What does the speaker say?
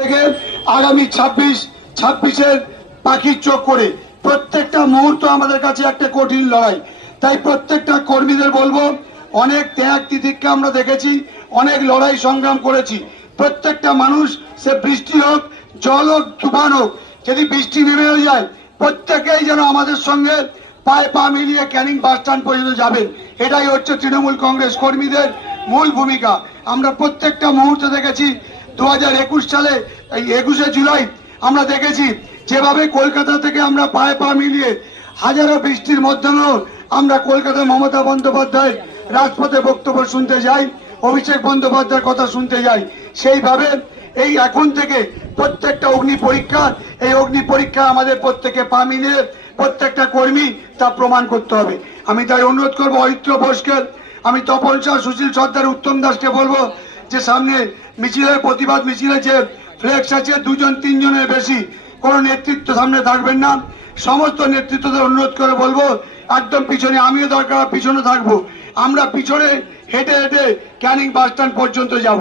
থেকে আগামী 26-এর পাখির চোখ করে প্রত্যেকটা মুহূর্ত আমাদের কাছে একটা কঠিন লড়াই। তাই প্রত্যেকটা কর্মীদের বলবো, অনেক ত্যাগ তিতিক্ষা আমরা দেখেছি, অনেক লড়াই সংগ্রাম করেছি। প্রত্যেকটা মানুষ, সে বৃষ্টি হোক, জল হোক, তুফান হোক, যদি বৃষ্টি নেমেও যায়, প্রত্যেকেই যেন আমাদের সঙ্গে পায়ে পা মিলিয়ে ক্যানিং বাস স্ট্যান্ড পর্যন্ত যাবেন। এটাই হচ্ছে তৃণমূল কংগ্রেস কর্মীদের মূল ভূমিকা। আমরা প্রত্যেকটা মুহূর্তে দেখেছি 2021 সালে এই 21শে জুলাই আমরা দেখেছি যেভাবে কলকাতা থেকে আমরা পায়ে পা মিলিয়ে হাজারো বৃষ্টির মধ্যেও আমরা কলকাতার মমতা বন্দ্যোপাধ্যায়ের রাজপথে বক্তব্য শুনতে যাই, অভিষেক বন্দ্যোপাধ্যায়ের কথা শুনতে যাই। সেইভাবে এই এখন থেকে প্রত্যেকটা অগ্নি পরীক্ষা, এই অগ্নি পরীক্ষা আমাদের প্রত্যেকে পা মিলিয়ে প্রত্যেকটা কর্মী তা প্রমাণ করতে হবে। আমি তাই অনুরোধ করবো অরিত্র বোসকে, আমি তপন শাহ, সুশীল সর্দার, উত্তম দাসকে বলবো যে সামনে মিছিলের, প্রতিবাদ মিছিলে যে ফ্লেক্স আছে 2-3 জনের বেশি কোন নেতৃত্ব সামনে থাকবেন না। সমস্ত নেতৃত্বদের অনুরোধ করে বলবো একদম পিছনে, আমিও দরকার পিছনে থাকবো। আমরা পিছনে হেঁটে হেঁটে ক্যানিং বাস স্ট্যান্ড পর্যন্ত যাব।